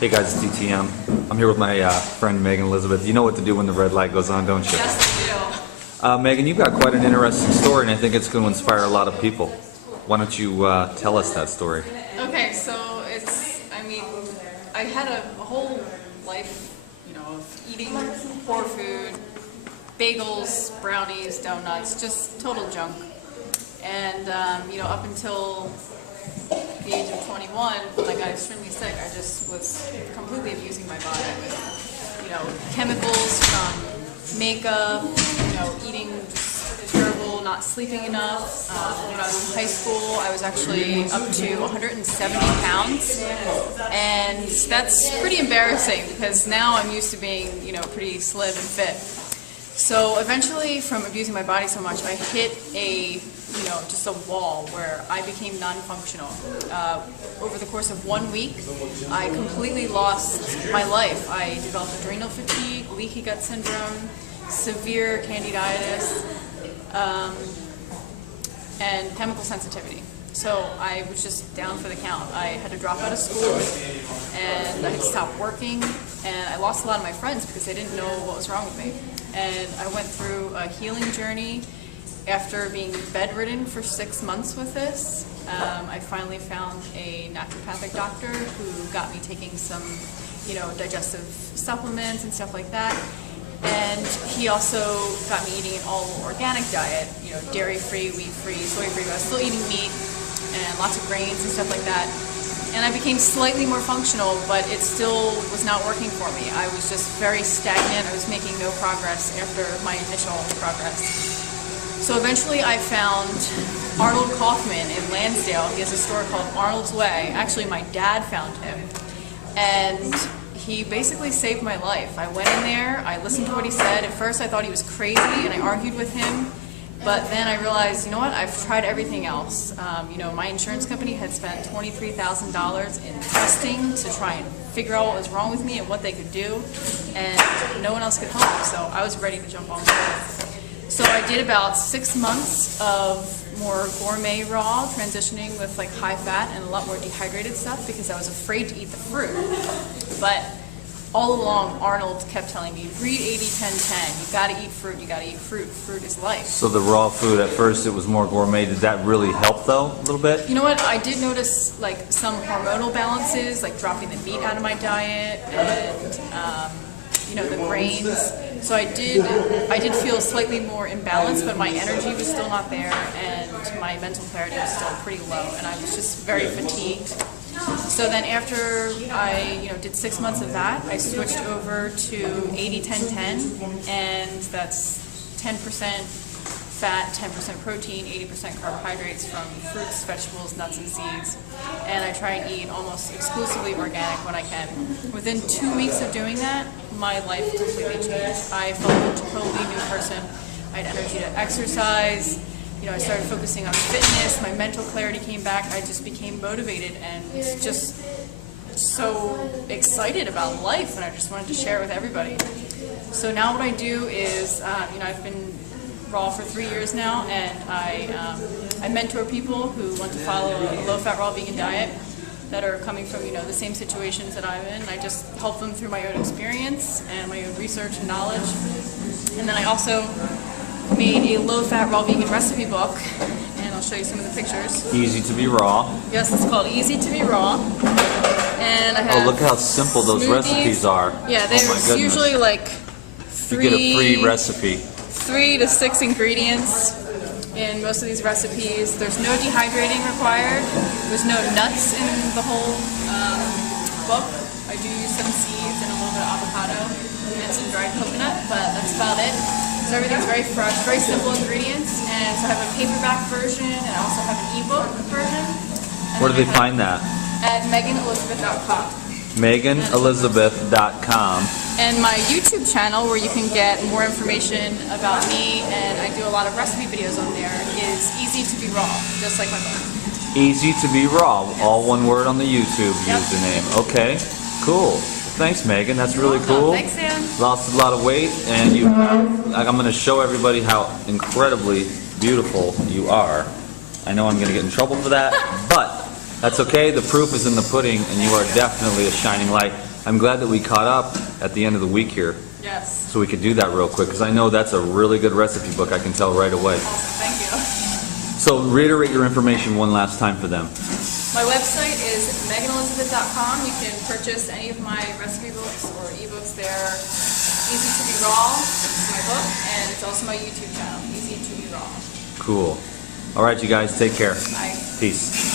Hey guys, it's DTM. I'm here with my friend Megan Elizabeth. You know what to do when the red light goes on, don't you? Yes, I do. Megan, you've got quite an interesting story, and I think it's going to inspire a lot of people. Why don't you tell us that story? Okay, so I had a whole life, of eating poor food, bagels, brownies, donuts, just total junk. And, up until the age of 21, when I got extremely sick, I just was completely abusing my body with, chemicals from makeup, eating just terrible, not sleeping enough. When I was in high school, I was actually up to 170 pounds, and that's pretty embarrassing because now I'm used to being, pretty slim and fit. So eventually, from abusing my body so much, I hit just a wall where I became non-functional. Over the course of 1 week, I completely lost my life. I developed adrenal fatigue, leaky gut syndrome, severe candidiasis, and chemical sensitivity. So I was just down for the count. I had to drop out of school, and I had to stop working, and I lost a lot of my friends because they didn't know what was wrong with me. And I went through a healing journey. After being bedridden for 6 months with this, I finally found a naturopathic doctor who got me taking some, digestive supplements and stuff like that. And he also got me eating an all organic diet, dairy-free, wheat-free, soy-free. I was still eating meat and lots of grains and stuff like that. And I became slightly more functional, but it still was not working for me. I was just very stagnant. I was making no progress after my initial progress. So eventually I found Arnold Kaufman in Lansdale. He has a store called Arnold's Way. Actually, my dad found him. And he basically saved my life. I went in there, I listened to what he said. At first I thought he was crazy and I argued with him. But then I realized, I've tried everything else. My insurance company had spent $23,000 in testing to try and figure out what was wrong with me and what they could do. And no one else could help me, so I was ready to jump on board. So I did about 6 months of more gourmet raw, transitioning with high fat and a lot more dehydrated stuff because I was afraid to eat the fruit. But all along, Arnold kept telling me, read 80-10-10, you gotta eat fruit, you gotta eat fruit, fruit is life. So the raw food, at first it was more gourmet. Did that really help though, a little bit? You know what, I did notice some hormonal balances, like dropping the meat out of my diet and the grains. So I did feel slightly more imbalanced, but my energy was still not there, and my mental clarity was still pretty low, and I was just very fatigued. So then after I did 6 months of that, I switched over to 80-10-10, and that's 10% fat, 10% protein, 80% carbohydrates from fruits, vegetables, nuts, and seeds. And I try and eat almost exclusively organic when I can. Within 2 weeks of doing that, my life completely changed. I felt a totally new person. I had energy to exercise. I started focusing on fitness. My mental clarity came back. I just became motivated and just so excited about life, and I just wanted to share it with everybody. So now what I do is, I've been raw for 3 years now, and I mentor people who want to follow a low-fat raw vegan diet that are coming from the same situations that I'm in. I just help them through my own experience and my own research and knowledge. And then I also made a low-fat raw vegan recipe book, and I'll show you some of the pictures. Easy to be raw. Yes, it's called Easy to be Raw. And I have look how simple those smoothies. Recipes are. Yeah, Oh my there's goodness. usually You get a free recipe. 3 to 6 ingredients in most of these recipes. There's no dehydrating required. There's no nuts in the whole book. I do use some seeds and a little bit of avocado and some dried coconut, but that's about it. So everything's very fresh, very simple ingredients. And so I have a paperback version, and I also have an ebook version. Where do they find that? At meganelizabeth.com. meganelizabeth.com. And my YouTube channel, where you can get more information about me, and I do a lot of recipe videos on there, is Easy to be Raw, just like my book. Easy to be raw, all one word on the YouTube Yep. username. Okay, cool. Thanks, Megan. That's really Welcome. cool. Thanks, Sam. Lost a lot of weight, and I'm going to show everybody how incredibly beautiful you are. I know I'm going to get in trouble for that, but That's okay. The proof is in the pudding, and you are definitely a shining light. I'm glad that we caught up at the end of the week here, Yes. so we could do that real quick, because I know that's a really good recipe book. I can tell right away. Awesome. Thank you. So reiterate your information one last time for them. My website is meganelizabeth.com. You can purchase any of my recipe books or ebooks there. Easy to Be Raw is my book, and it's also my YouTube channel, Easy to Be Raw. Cool. All right, you guys, take care. Bye. Peace.